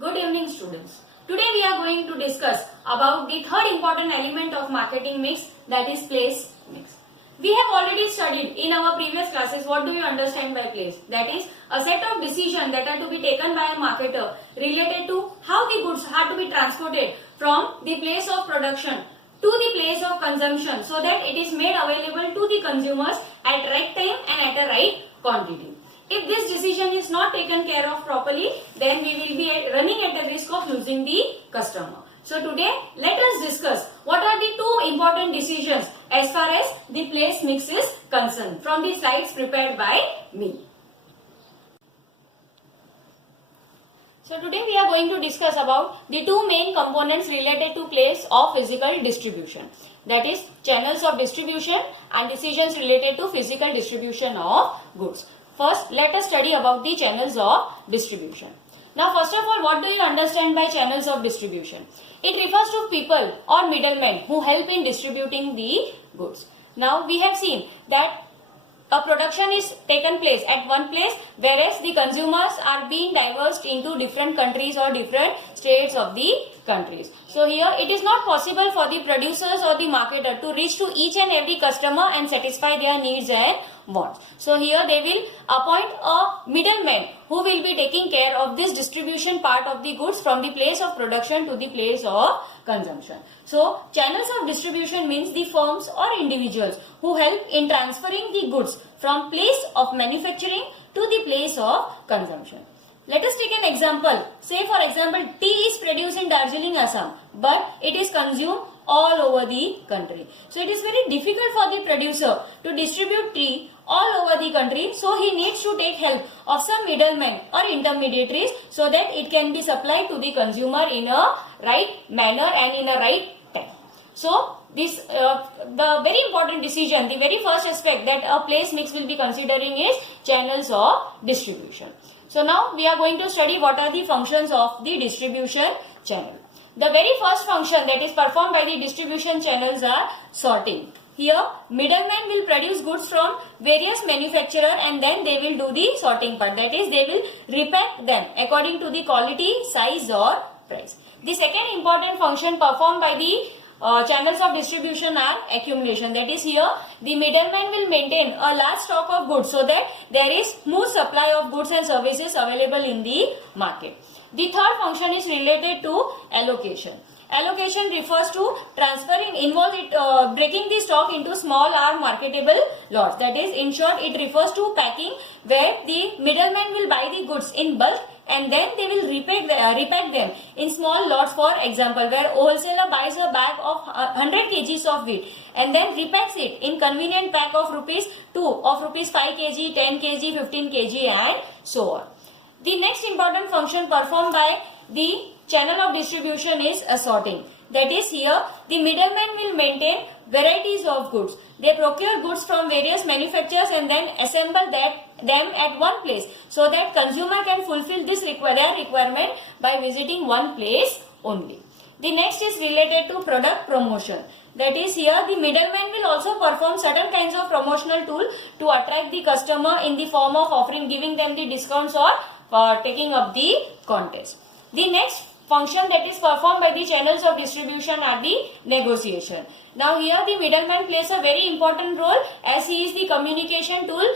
Good evening, students. Today we are going to discuss about the third important element of marketing mix, that is place mix. We have already studied in our previous classes what do you understand by place. That is a set of decisions that are to be taken by a marketer related to how the goods have to be transported from the place of production to the place of consumption so that it is made available to the consumers at right time and at a right quantity. If this decision is not taken care of properly, then we will be running at the risk of losing the customer. So today, let us discuss what are the two important decisions as far as the place mix is concerned from the slides prepared by me. So today we are going to discuss about the two main components related to place of physical distribution. That is channels of distribution and decisions related to physical distribution of goods. First, let us study about the channels of distribution. Now, first of all, what do you understand by channels of distribution? It refers to people or middlemen who help in distributing the goods. Now, we have seen that a production is taken place at one place, whereas the consumers are being diversed into different countries or different states of the countries. So here it is not possible for the producers or the marketer to reach to each and every customer and satisfy their needs and wants. So here they will appoint a middleman who will be taking care of this distribution part of the goods from the place of production to the place of consumption. So channels of distribution means the firms or individuals who help in transferring the goods from place of manufacturing to the place of consumption. Let us take an example. Say for example, tea is produced in Darjeeling, Assam, but it is consumed all over the country. So it is very difficult for the producer to distribute tea all over the country. So he needs to take help of some middlemen or intermediaries so that it can be supplied to the consumer in a right manner and in a right time. So this the very important decision, the very first aspect that a place mix will be considering is channels of distribution. So now we are going to study what are the functions of the distribution channel. The very first function that is performed by the distribution channels are sorting. Here, middlemen will produce goods from various manufacturers and then they will do the sorting part. That is, they will repack them according to the quality, size or price. The second important function performed by the channels of distribution are accumulation. That is, here the middleman will maintain a large stock of goods so that there is smooth supply of goods and services available in the market. The third function is related to allocation. Allocation refers to transferring, breaking the stock into small or marketable lots. That is, in short, it refers to packing, where the middleman will buy the goods in bulk and then they will repack them in small lots. For example, where wholesaler buys a bag of 100 kgs of wheat and then repacks it in convenient pack of rupees 2, of rupees 5 kg, 10 kg, 15 kg and so on. The next important function performed by the channel of distribution is assorting. That is, here the middleman will maintain varieties of goods. They procure goods from various manufacturers and then assemble them at one place so that consumer can fulfill this their requirement by visiting one place only. The next is related to product promotion. That is, here the middleman will also perform certain kinds of promotional tool to attract the customer in the form of giving them the discounts or taking up the contest. The next function that is performed by the channels of distribution are the negotiation. Now here the middleman plays a very important role as he is the communication tool.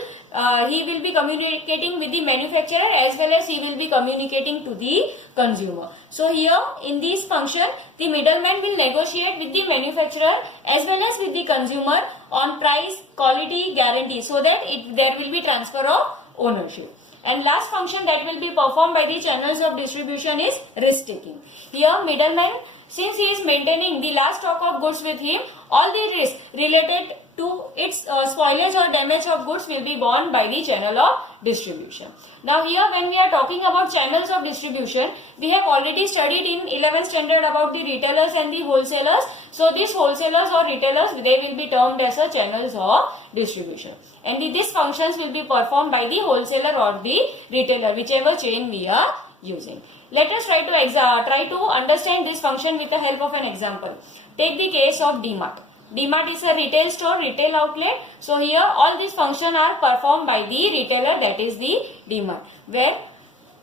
He will be communicating with the manufacturer as well as he will be communicating to the consumer. So here in this function, the middleman will negotiate with the manufacturer as well as with the consumer on price, quality, guarantee so that there will be transfer of ownership. And last function that will be performed by the channels of distribution is risk taking. Here middleman, since he is maintaining the large stock of goods with him, all the risks related to its spoilage or damage of goods will be borne by the channel of distribution. Now here when we are talking about channels of distribution, we have already studied in 11th standard about the retailers and the wholesalers. So these wholesalers or retailers, they will be termed as a channels of distribution. And these functions will be performed by the wholesaler or the retailer, whichever chain we are using. Let us try to understand this function with the help of an example. Take the case of DMart. DMart is a retail store, retail outlet. So here all these functions are performed by the retailer, that is the DMart, where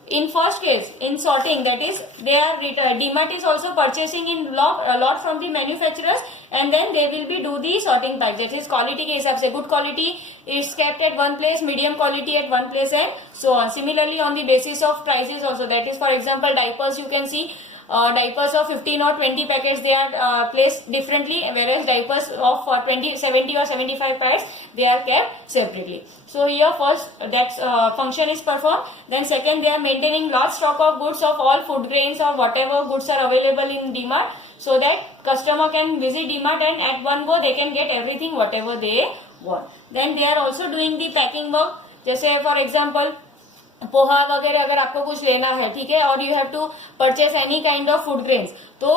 In first case, in sorting, that is, they are DMart is also purchasing in lot from the manufacturers, and then they will be do the sorting pack. That is quality के हिसाब से good quality is kept at one place, medium quality at one place, and so on. Similarly, on the basis of prices also, that is, for example, diapers, you can see diapers of 15 or 20 packets, they are placed differently, whereas diapers of 70 or 75 packets, they are kept separately. So here first that function is performed. Then second, they are maintaining large stock of goods of all food grains or whatever goods are available in DMart, so that customer can visit DMart and at one go they can get everything whatever they want. Then they are also doing the packing work. जैसे for example, poha वगैरह अगर आपको कुछ लेना है, ठीक है, और you have to purchase any kind of food grains, तो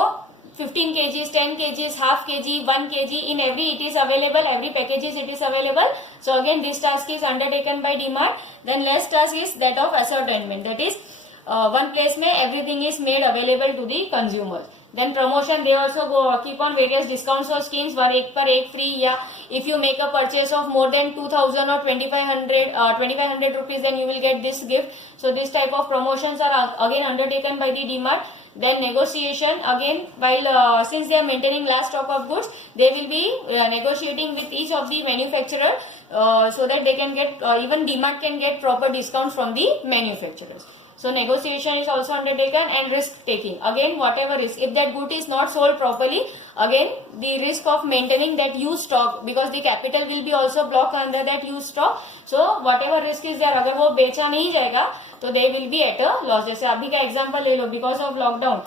15 kgs, 10 kgs, half kg, 1 kg, in every it is available, every packages it is available. So again this task is undertaken by DMart. Then last task is that of assortment, that is one place में everything is made available to the consumers. Then promotion, they also keep on various discounts or schemes, where एक पर एक free, या if you make a purchase of more than 2000 or 2500 rupees, then you will get this gift. So this type of promotions are again undertaken by the DMart. Then negotiation, again, while since they are maintaining large stock of goods, they will be negotiating with each of the manufacturer, so that they can get even DMart can get proper discounts from the manufacturers. So negotiation is also undertaken. And risk taking, again, whatever risk, if that good is not sold properly, again the risk of maintaining that used stock, because the capital will be also blocked under that used stock. So whatever risk is there, अगर वो बेचा नहीं जाएगा तो they will be at a loss. जैसे अभी का example ले लो, because of लॉकडाउन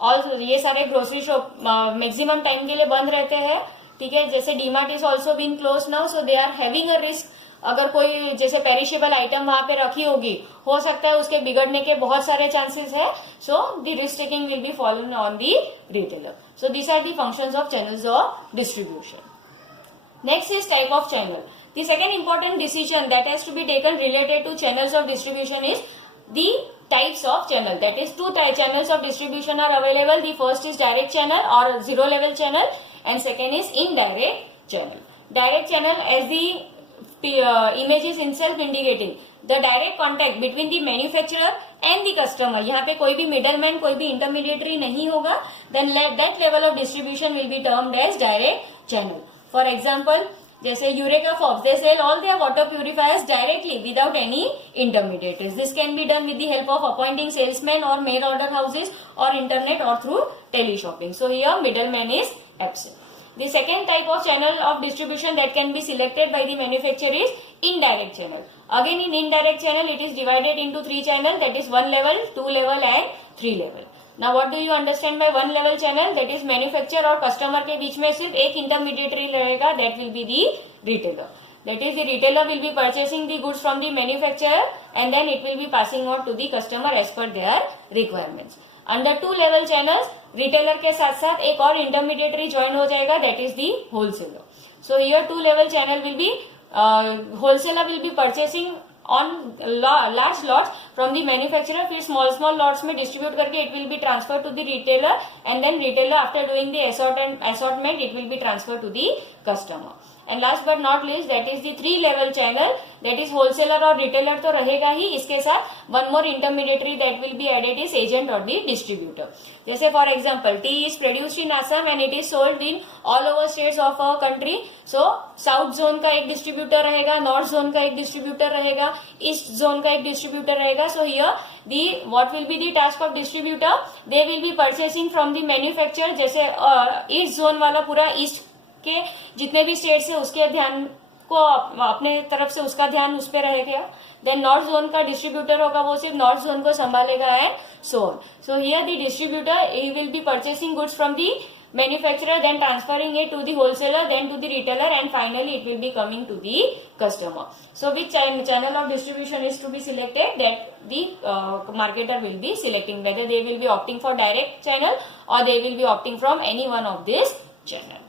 और ये सारे ग्रोसरी शॉप मैक्सिमम टाइम के लिए बंद रहते हैं, ठीक है. जैसे DMart is also been close now, so they are having a risk. अगर कोई जैसे पेरिशेबल आइटम वहां पे रखी होगी, हो सकता है उसके बिगड़ने के बहुत सारे चांसेस है. So the risk taking will be fallen on the retailer. So these are the functions of channels of distribution. Next is type of channel. The second important decision that has to be taken related to channels of distribution is the types of channel. That is, two channels of distribution are available. The first is direct channel or zero level channel, and second is indirect channel. Direct channel, as the image is itself indicating, the direct contact between the manufacturer and the customer. यहाँ पे कोई भी middleman, कोई भी intermediary नहीं होगा. Then that level of distribution will be termed as direct channel. For example, जैसे Eureka Forbes, they sell all their water purifiers directly without any intermediaries. This can be done with the help of appointing salesmen or mail order houses or internet or through teleshopping. So here middleman is absent. The second type of channel of distribution that can be selected by the manufacturer is indirect channel. Again, in indirect channel, it is divided into three channels, that is 1 level, 2 level and 3 level. Now what do you understand by 1 level channel? That is manufacturer और customer के बीच में सिर्फ एक intermediary रहेगा, that will be the retailer. That is, the retailer will be purchasing the goods from the manufacturer and then it will be passing on to the customer as per their requirements. Under 2 level channels, retailer के साथ साथ एक और intermediary join हो जाएगा, that is the wholesaler. So here 2 level channel will be wholesaler will be purchasing on large lots from the manufacturer, फिर small lots में distribute करके it will be transferred to the retailer, and then retailer after doing the assortment it will be transferred to the customer. And last but not least, that is the 3 level channel, that is wholesaler और retailer तो रहेगा ही, इसके साथ one more intermediary that will be added is agent or the distributor. जैसे for example, tea is produced in Assam and it is sold in all over states of our country. So south zone का एक distributor रहेगा, north zone का एक distributor रहेगा, east zone का एक distributor रहेगा. So here the what will be the task of distributor? They will be purchasing from the manufacturer. जैसे east zone वाला पूरा east के जितने भी स्टेट्स है उसके ध्यान को अपने तरफ से उसका ध्यान उस पर रहेगा. देन नॉर्थ जोन का डिस्ट्रीब्यूटर होगा, वो सिर्फ नॉर्थ जोन को संभालेगा and so on. So here the distributor he will be purchasing goods from the manufacturer, then transferring it to the wholesaler, then to the retailer, and finally it will be coming to the customer. So which channel of distribution is to be selected, that the marketer will be selecting whether they will be opting for direct channel or they will be opting from any one of this channel.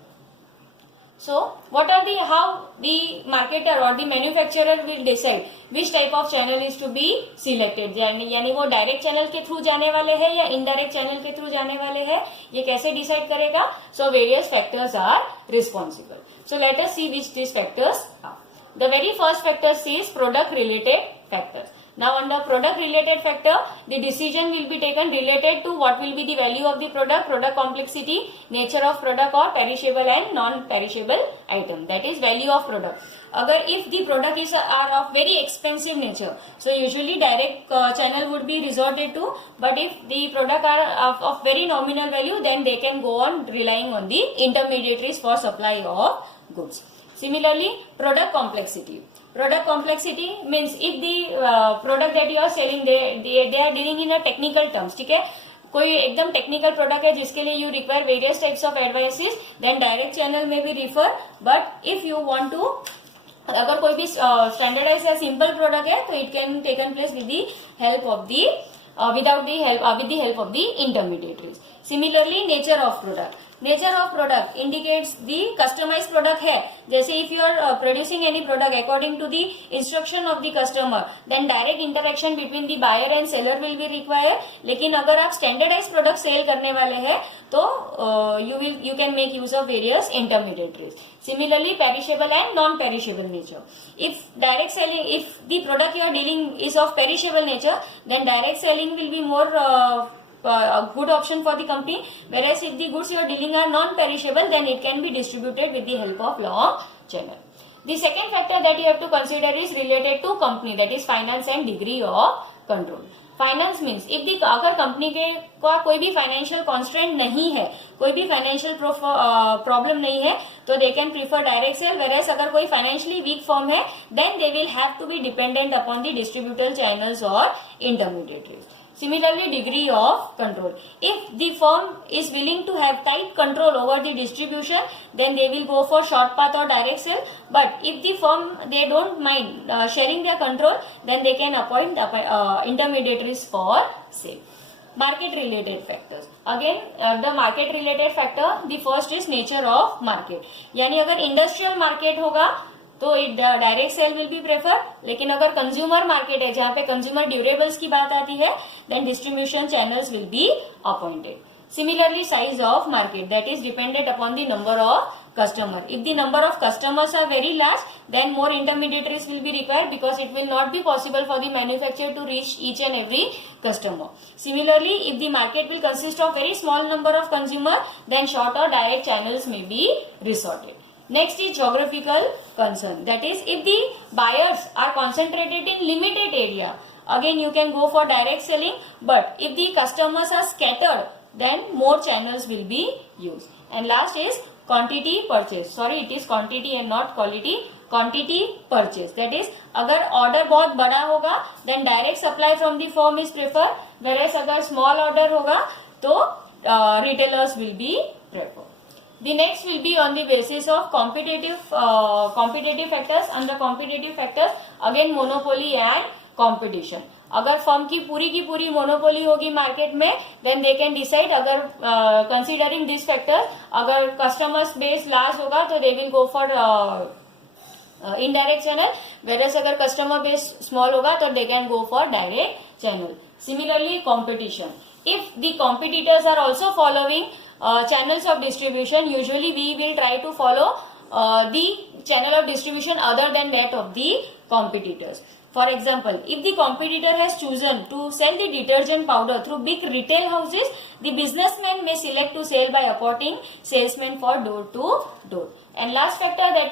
So what are how the marketer or the manufacturer will decide which type of channel is to be selected, यानी वो direct channel के through जाने वाले हैं या indirect channel के through जाने वाले हैं, ये कैसे decide करेगा? So various factors are responsible. So let us see which these factors are. The very first factor is product related factors. Now on the product related factor, the decision will be taken related to what will be the value of the product, product complexity, nature of product or perishable and non-perishable item. That is value of product. अगर if the product is are of very expensive nature, so usually direct channel would be resorted to, but if the product are of very nominal value, then they can go on relying on the intermediaries for supply of goods. Similarly, product complexity. Product complexity means if the product that you are selling, they are dealing in a technical terms. ठीक है, कोई एकदम technical product है जिसके लिए you require various types of advices, then direct channel में भी refer. But if you want to, अगर कोई भी स्टैंडर्डाइज या सिंपल प्रोडक्ट है तो it can taken place with the help of the without the help with the help of the intermediaries. Similarly, nature of product. Nature of product indicates the customized product है. जैसे if you are producing any product according to the instruction of the customer, then direct interaction between the buyer and seller will be required. लेकिन अगर आप standardized product sell करने वाले हैं तो you can make use of various intermediaries. Similarly, perishable and non-perishable nature. If direct selling, if the product you are dealing is of perishable nature, then direct selling will be more a good option for the company, whereas if the goods you are dealing are non-perishable, then it can be distributed with the help of long channel. The second factor that you have to consider is related to company, that is finance and degree of control. Finance means if the, अगर company के का कोई भी financial constraint नहीं है, कोई भी financial problem नहीं है, तो they can prefer direct sale. Whereas अगर कोई फाइनेंशियली वीक फर्म है, then they will have to be dependent upon the distributor channels और intermediaries. Similarly, degree of control. If the firm is willing to have tight control over the distribution, then they will go for short path or direct sale. But if the firm, they don't mind sharing their control, then they can appoint intermediaries for sale. Market related factors. Again, the market related factor, the first is nature of market. यानी अगर industrial market होगा तो direct sale will be prefer. लेकिन अगर consumer market है जहां पे consumer durables की बात आती है, then distribution channels will be appointed. Similarly, size of market, that is dependent upon the number of customer. If the number of customers are very large, then more intermediaries will be required because it will not be possible for the manufacturer to reach each and every customer. Similarly, if the market will consist of very small number of consumer, then short or direct channels may be resorted. Next is geographical concern. That is, if the buyers are concentrated in limited area, again you can go for direct selling. But if the customers are scattered, then more channels will be used. And last is quantity purchase. Sorry, it is quantity and not quality. Quantity purchase. That is, अगर order बहुत बड़ा होगा, then direct supply from the firm is preferred. Whereas अगर small order होगा, तो retailers will be preferred. The next will be on the basis of competitive factors. Under competitive factors, again monopoly and competition. अगर firm की पूरी monopoly होगी market में, then they can decide. अगर considering this factor, अगर customers base large होगा तो they will go for indirect channel, whereas अगर कस्टमर बेस स्मॉल होगा तो they can go for direct channel. Similarly, competition. If the competitors are also following channels of distribution, usually we will try to follow the channel of distribution other than that of the competitors. For example, if the competitor has chosen to sell the detergent powder through big retail houses, the businessman may select to sell by appointing salesmen for door to door. And last factor that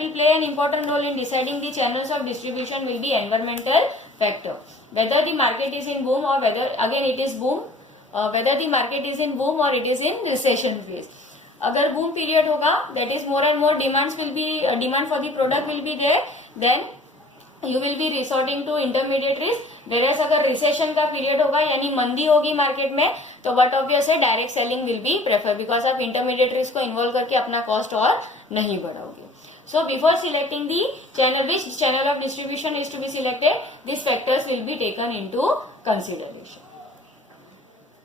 will play an important role in deciding the channels of distribution will be environmental factor. Whether the market is in boom or whether again it is boom. Whether the market is in boom or it is in recession phase. अगर boom period होगा, that is more and more demand for the product will be there, then you will be resorting to intermediaries. Whereas अगर recession का period होगा यानी मंदी होगी market में, तो but obviously direct selling will be preferred because आप intermediaries को involve करके अपना cost और नहीं बढ़ाओगे. So before selecting the channel, which channel of distribution is to be selected, these factors will be taken into consideration.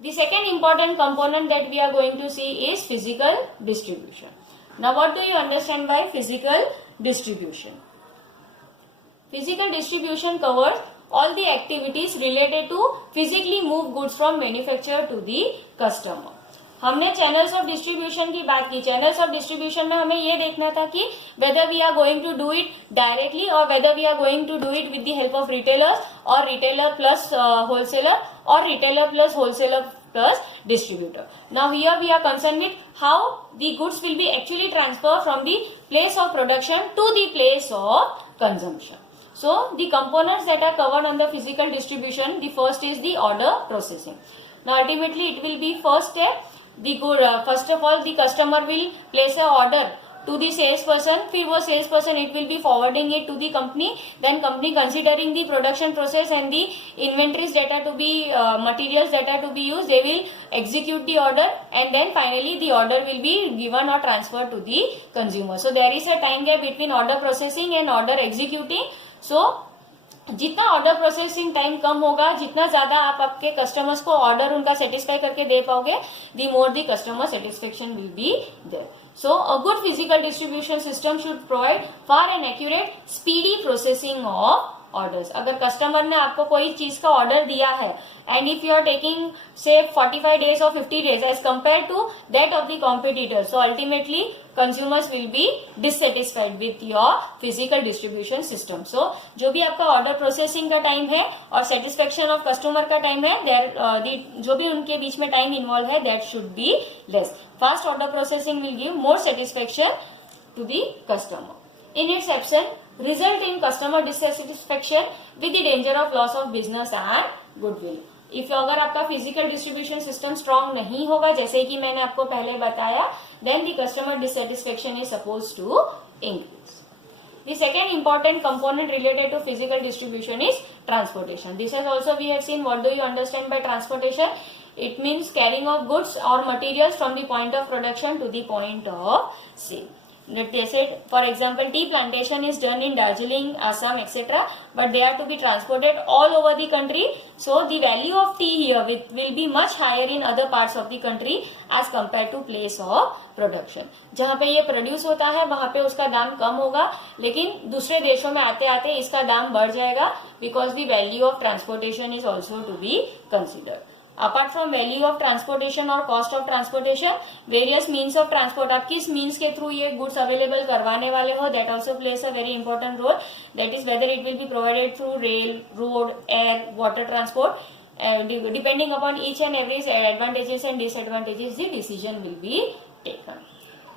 The second important component that we are going to see is physical distribution. Now, what do you understand by physical distribution? Physical distribution covers all the activities related to physically move goods from manufacturer to the customer. हमने channels of distribution की बात की. Channels of distribution में हमें ये देखना था कि whether we are going to do it directly or whether we are going to do it with the help of retailers or retailer plus wholesaler or retailer plus wholesaler plus distributor. Now here we are concerned with how the goods will be actually transferred from the place of production to the place of consumption. So the components that are covered under physical distribution, the first is the order processing. Now ultimately it will be first step, the good first of all the customer will place a order to the salesperson, फिर वो salesperson it will be forwarding it to the company, then company considering the production process and the inventories that are to be materials that are to be used, they will execute the order and then finally the order will be given or transferred to the consumer. So there is a time gap between order processing and order executing. So जितना order processing time कम होगा, जितना ज्यादा आप आपके customers को order उनका satisfy करके दे पाओगे, the more the customer satisfaction will be there. So a good physical distribution system should provide far and accurate speedy processing of orders. अगर कस्टमर ने आपको कोई चीज का ऑर्डर दिया है and if you are taking say 45 days or 50 days as compared to that of the competitor, so ultimately consumers will be dissatisfied with your physical distribution system. So जो भी आपका ऑर्डर प्रोसेसिंग का time है और satisfaction of customer का time है, जो भी उनके बीच में टाइम इन्वॉल्व है, that should be less. Fast order processing will give more satisfaction to the customer. In its absence, result in customer dissatisfaction with the danger of loss of business and goodwill. If अगर आपका physical distribution system strong नहीं होगा, जैसे कि मैंने आपको पहले बताया, then the customer dissatisfaction is supposed to increase. The second important component related to physical distribution is transportation. This is also we have seen. What do you understand by transportation? It means carrying of goods or materials from the point of production to the point of sale. They said, for example, tea plantation is done in Darjeeling, Assam, etc. But they are to be transported all over the country. So the value of tea here will be much higher in other parts of the country as compared to place of production. जहाँ पे ये produce होता है वहाँ पे उसका दाम कम होगा, लेकिन दूसरे देशों में आते आते इसका दाम बढ़ जाएगा, because the value of transportation is also to be considered. Apart from value of transportation or cost of transportation, various means of transport, आप किस means के through ये goods available करवाने वाले हो, that also plays a very important role. That is whether it will be provided through rail, road, air, water transport. Depending upon each and every advantages and disadvantages, the decision will be taken.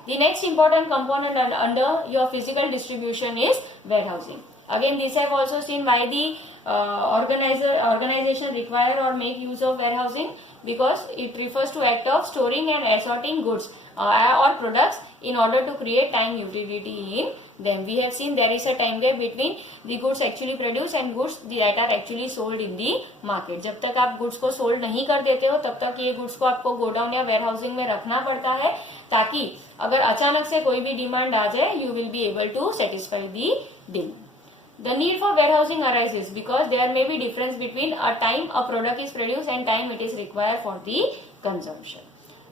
The next important component under your physical distribution is warehousing. Again, this I have also seen why the organization require or make use of warehousing, because it refers to act of storing and assorting goods or products in order to create time utility in them. We have seen there is a time gap between the goods actually produced and goods that are actually sold in the market. जब तक आप goods को sold नहीं कर देते हो, तब तक ये goods को आपको गोडाउन या warehousing में रखना पड़ता है, ताकि अगर अचानक से कोई भी डिमांड आ जाए, you will be able to satisfy the demand. The need for warehousing arises because there may be difference between a time a product is produced and time it is required for the consumption.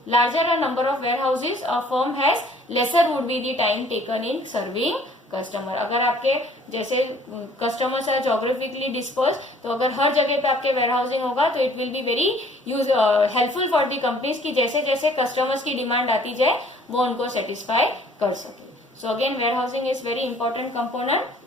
Larger a number of warehouses a firm has, lesser would be the time taken in serving customer. अगर आपके जैसे customers are geographically dispersed, तो अगर हर जगह पे आपके warehousing होगा, तो it will be very helpful for the companies कि जैसे जैसे customers की demand आती जाए, वो उनको satisfy कर सके. So again, warehousing is very important component.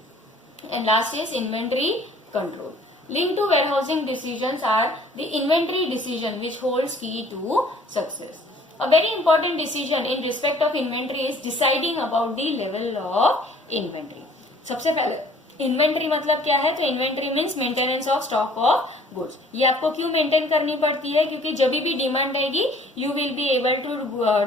And last is inventory control. Linked to warehousing decisions are the inventory decision, which holds key to success. A very important decision in respect of inventory is deciding about the level of inventory. सबसे पहले inventory मतलब क्या है? तो inventory means maintenance of stock of goods. ये आपको क्यों maintain करनी पड़ती है? क्योंकि जब भी डिमांड आएगी, you will be able to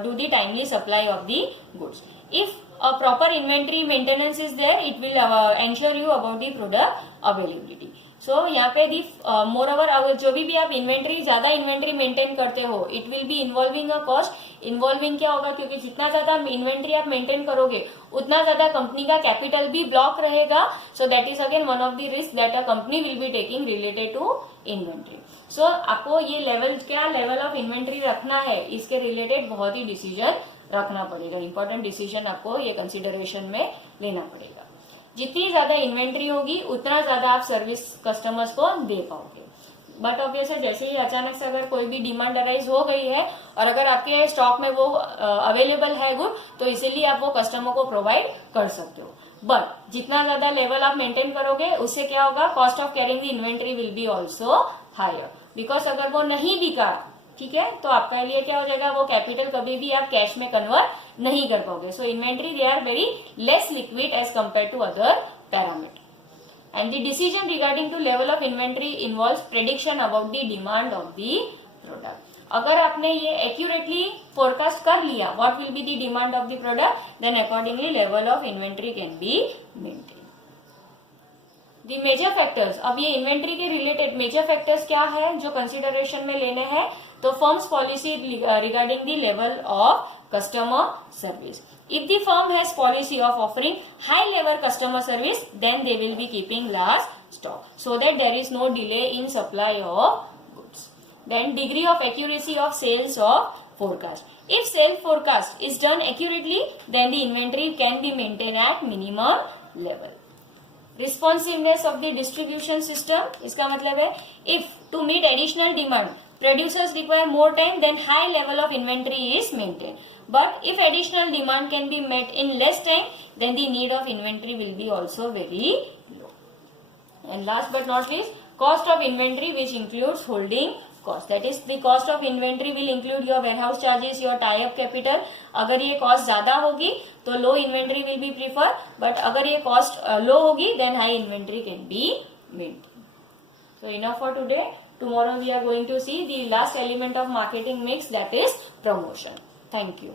do the timely supply of the goods. If a proper inventory maintenance is there, it will ensure you about the product availability. So यहाँ पे दी moreover अगर जो भी आप इन्वेंट्री ज्यादा inventory maintain करते हो, it will be involving a cost. Involving क्या होगा? क्योंकि जितना ज्यादा इन्वेंट्री आप मेंटेन करोगे, उतना ज्यादा कंपनी का कैपिटल भी ब्लॉक रहेगा. So that is again one of the risk that a company will be taking related to inventory. सो आपको ये लेवल क्या लेवल ऑफ इन्वेंट्री रखना है, इसके रिलेटेड बहुत ही डिसीजन रखना पड़ेगा. इंपॉर्टेंट डिसीजन आपको ये कंसिडरेशन में लेना पड़ेगा. जितनी ज्यादा इन्वेंट्री होगी, उतना ज्यादा आप सर्विस कस्टमर्स को दे पाओगे. बट ऑब्वियस है, जैसे ही अचानक से अगर कोई भी डिमांड अराइज हो गई है और अगर आपके स्टॉक में वो अवेलेबल है गुड, तो इसीलिए आप वो कस्टमर को प्रोवाइड कर सकते हो. बट जितना ज्यादा लेवल आप मेंटेन करोगे उससे क्या होगा, cost of carrying the inventory will be also higher, because अगर वो नहीं बिका, ठीक है, तो आपके लिए क्या हो जाएगा, वो कैपिटल कभी भी आप कैश में कन्वर्ट नहीं कर पाओगे. So inventory they are very less liquid as compared to other parameter. And the decision regarding to level of inventory involves prediction about the demand of the product. अगर आपने ये accurately forecast कर लिया what will be the demand of the product, then accordingly level of inventory can be maintained. The major factors, अब ये inventory के related major factors क्या है जो consideration में लेने हैं, तो firm's policy regarding the level of customer service. If the firm has policy of offering high level customer service, then they will be keeping large stock so that there is no delay in supply of goods. Then degree of accuracy of sales of forecast. If sales forecast is done accurately, then the inventory can be maintained at minimum level. Responsiveness of the distribution system, इसका मतलब है if to meet additional demand producers require more time, then high level of inventory is maintained. But if additional demand can be met in less time, then the need of inventory will be also very low. And last but not least, cost of inventory, which includes holding cost. That is, the cost of inventory will include your warehouse charges, your tie-up capital. अगर ये cost ज़्यादा होगी तो low inventory will be preferred. But अगर ये cost low होगी, then high inventory can be maintained. So enough for today. Tomorrow we are going to see the last element of marketing mix, that is promotion. Thank you.